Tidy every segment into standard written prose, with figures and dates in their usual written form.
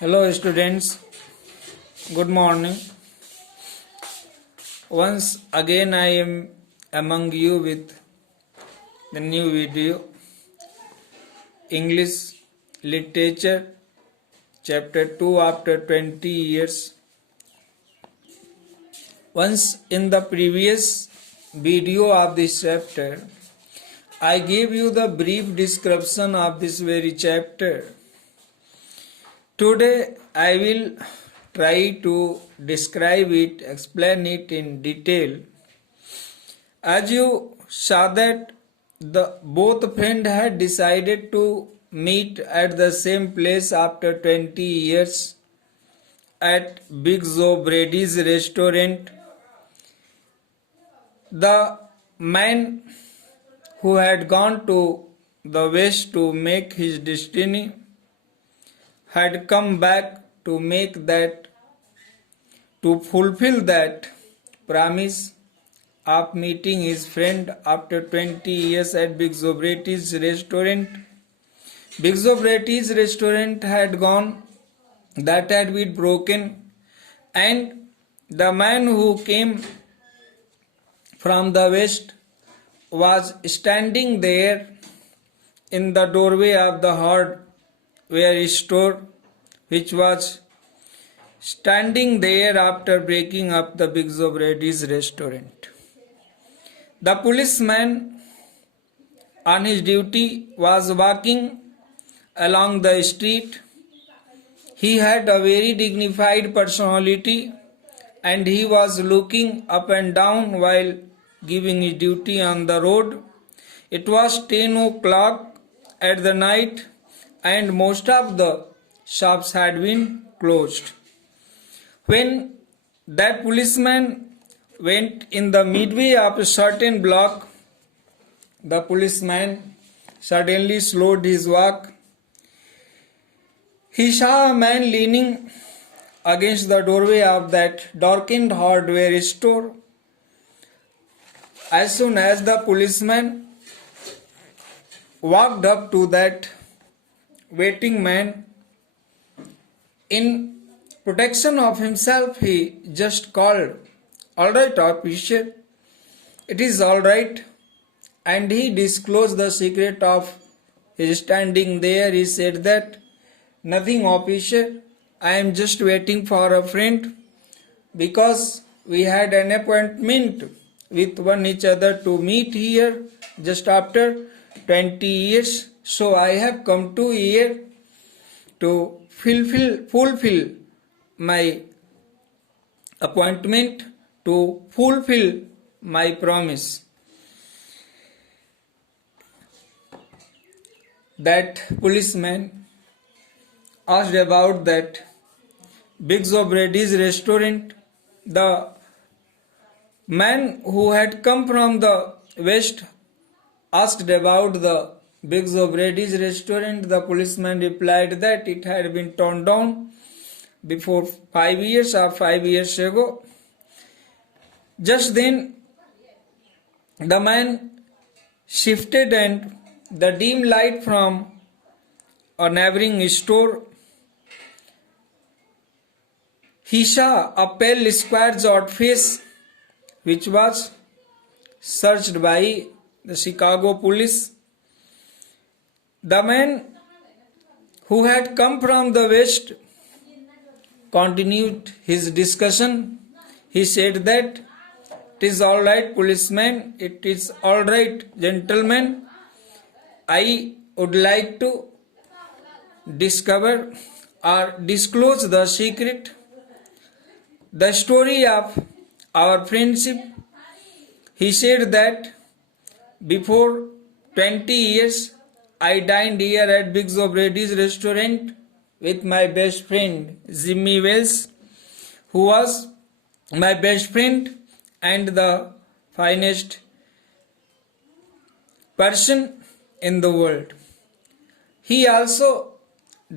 Hello students, good morning. Once again I am among you with the new video English Literature Chapter 2 after 20 years. Once in the previous video of this chapter I gave you the brief description of this very chapter. Today I will try to describe it, explain it in detail. As you saw that the both friends had decided to meet at the same place after 20 years at Big Joe Brady's restaurant. The man who had gone to the west to make his destiny had come back to fulfill that promise of meeting his friend after 20 years at Big Joe Brady's restaurant. Big Joe Brady's restaurant had gone, that had been broken, and the man who came from the west was standing there in the doorway of the hardware store, which was standing there after breaking up the Big Joe Brady's restaurant. The policeman on his duty was walking along the street. He had a very dignified personality and he was looking up and down while giving his duty on the road. It was 10 o'clock at the night and most of the shops had been closed. When that policeman went in the midway of a certain block, the policeman suddenly slowed his walk. He saw a man leaning against the doorway of that darkened hardware store. As soon as the policeman walked up to that waiting man, in protection of himself, he just called, "All right, officer, it is all right." And he disclosed the secret of his standing there. He said that, "Nothing, officer, I am just waiting for a friend because we had an appointment with one each other to meet here just after 20 years. So I have come to here to fulfill my appointment, to fulfill my promise." That policeman asked about that Big Joe Brady's restaurant. The man who had come from the west asked about the Big Joe Brady's restaurant. The policeman replied that it had been torn down before 5 years or 5 years ago. Just then the man shifted and the dim light from a neighboring store, he saw a pale square jawed face which was searched by the Chicago police. The man who had come from the west continued his discussion. He said that, "It is all right, policeman, it is all right, gentlemen. I would like to discover or disclose the secret, the story of our friendship." He said that before 20 years I dined here at Big Joe Brady's restaurant with my best friend Jimmy Wells, who was my best friend and the finest person in the world. He also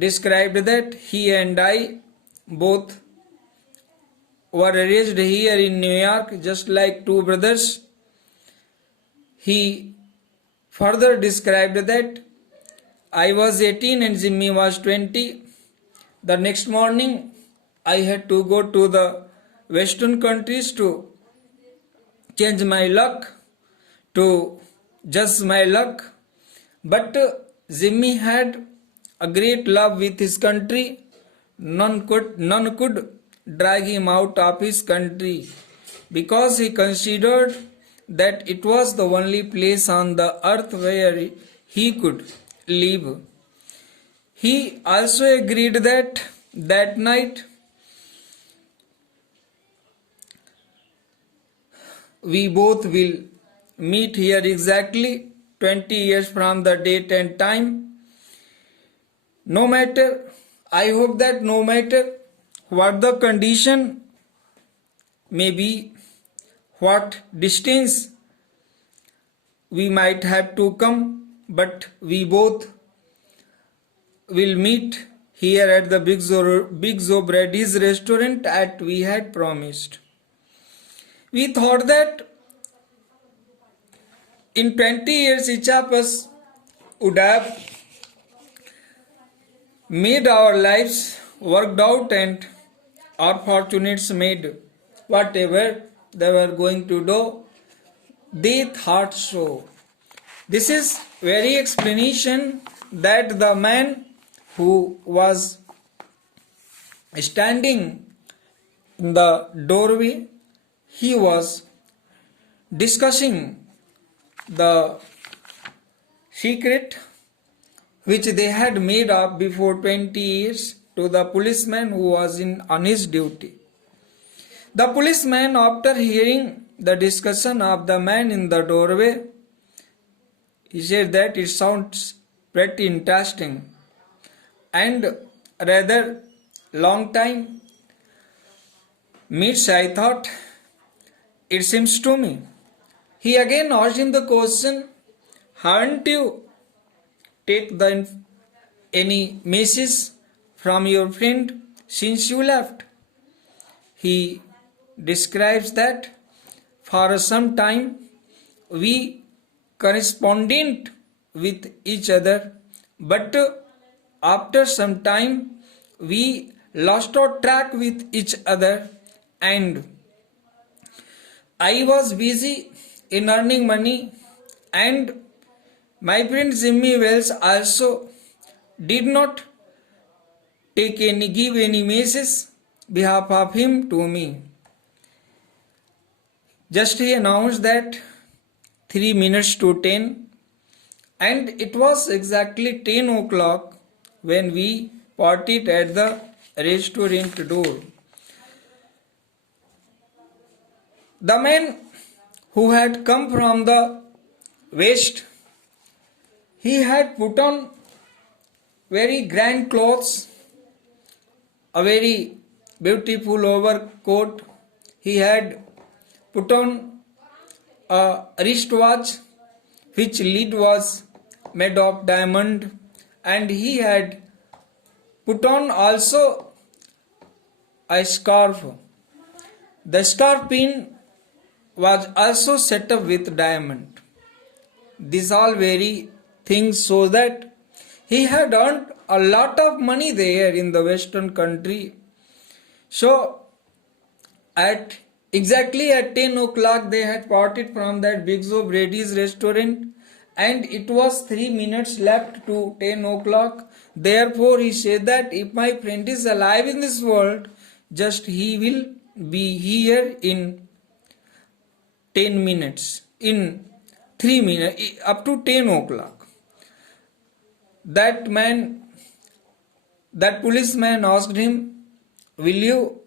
described that he and I both were raised here in New York just like two brothers. He further described that I was 18 and Jimmy was 20. The next morning, I had to go to the western countries to change my luck, to judge my luck. But Jimmy had a great love with his country. None could drag him out of his country because he considered that it was the only place on the earth where he could live. He also agreed that night we both will meet here exactly 20 years from the date and time. No matter, I hope that no matter what the condition may be, what distance we might have to come, but we both will meet here at the Big Zobrati's restaurant at we had promised. We thought that in 20 years each of us would have made our lives worked out and our fortunates made whatever they were going to do. They thought so. This is very explanation that the man who was standing in the doorway, he was discussing the secret which they had made up before 20 years to the policeman who was on his duty. The policeman, after hearing the discussion of the man in the doorway, he said that it sounds pretty interesting and rather long time. Meets, I thought, it seems to me. He again asked him the question, haven't you take any message from your friend since you left? He describes that for some time we corresponded with each other, but after some time we lost our track with each other, and I was busy in earning money, and my friend Jimmy Wells also did not give any message behalf of him to me. Just he announced that 3 minutes to 10, and it was exactly 10 o'clock when we parted at the restaurant door. The man who had come from the west, he had put on very grand clothes, a very beautiful overcoat. He had put on a wristwatch which lid was made of diamond, and he had put on also a scarf. The scarf pin was also set up with diamond. These all very things so that he had earned a lot of money there in the western country. So exactly at 10 o'clock they had parted from that Big Zobrati's restaurant, and it was 3 minutes left to 10 o'clock. Therefore he said that if my friend is alive in this world, just he will be here in 10 minutes, in 3 minutes, up to 10 o'clock. That policeman asked him, will you